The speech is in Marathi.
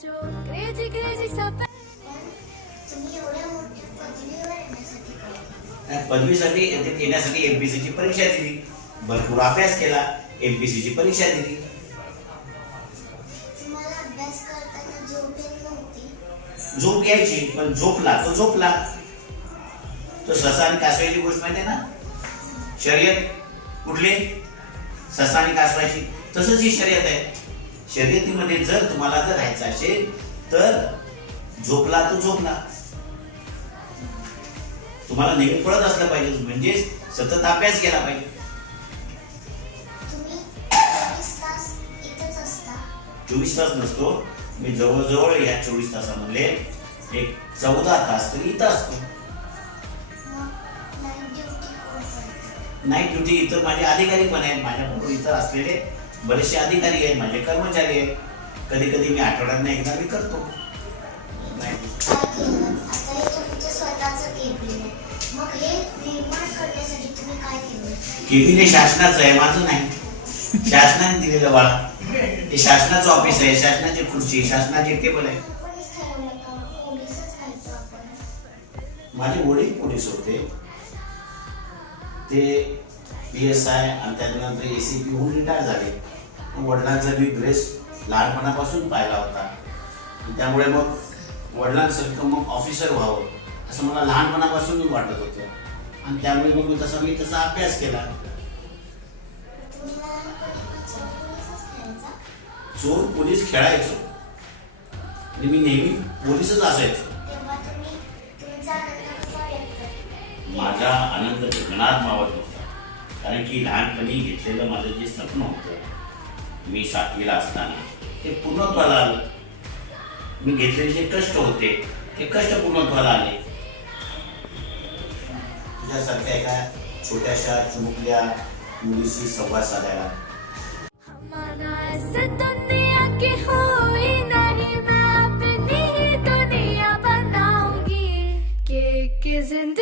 जो क्रेजी क्रेजी सा तुम्ही एवढ्या मोठ्या पदवीवर येण्यासाठी काय आणि पदवीसाठी येण्यासाठी एमपीसीची परीक्षा दिली. भरपूर अभ्यास केला एमपीसीची परीक्षा दिली. तुम्हाला अभ्यास करताना झोप येत नव्हती. झोप यायची पण झोपला तो झोपला. तो ससा आणि कासवाची गोष्ट माहिती आहे ना? शर्यत कुठली? ससा आणि कासवाची. तसंच ही शर्यत आहे. शर्यतीमध्ये जर तुम्हाला जर राहायचं असेल तर झोपला तो झोपला. तुम्हाला नेहमी पळत असलं पाहिजे म्हणजे सतत अभ्यास केला पाहिजे. चोवीस तास नसतो. मी जवळजवळ या चोवीस तासामधले एक चौदा तास तरी इथं असतो. नाईट ड्युटी इथं माझे अधिकारी पण आहेत माझ्याबरोबर इथं असलेले. बरेचसे अधिकारी आहेत माझे कर्मचारी आहेत. कधी कधी मी आठवड्यात एकदा मी करतो. नाही. केबिन हे शासनाचं आहे माझं नाही. शासनाने दिलेलं बाळा. हे शासनाचं ऑफिस आहे शासनाची खुर्ची शासनाचे टेबल आहे. माझे वडील पोलीस होते. ते पी एस आय आणि त्यानंतर ए सी पी होऊन रिटायर झाले. मग वडिलांचा मी ग्रेस लहानपणापासून पाहिला होता. त्यामुळे मग वडिलांसारखं मग ऑफिसर व्हावं असं मला लहानपणापासून मी वाटत होतं. आणि त्यामुळे मग मी तसा मी तसा अभ्यास केला. चोर पोलीस खेळायचो. आणि मी नेहमी पोलीसच असायचो? माझा आनंद गगनात मावत कारण की लहानपणी घेतलेलं माझं जे स्वप्न होतं मी सातवीला असताना ते पूर्णत्वाला आलं मी घेतलेले जे कष्ट होते ते कष्ट पूर्णत्वाला आले. तुझ्यासारख्या एका छोट्याशा चिमुकल्या मुलीशी संवाद साधायला. हमारा ऐसे दुनिया की हुई नहीं मैं अपनी दुनिया बनाऊँगी। कि, कि ज़िंदगी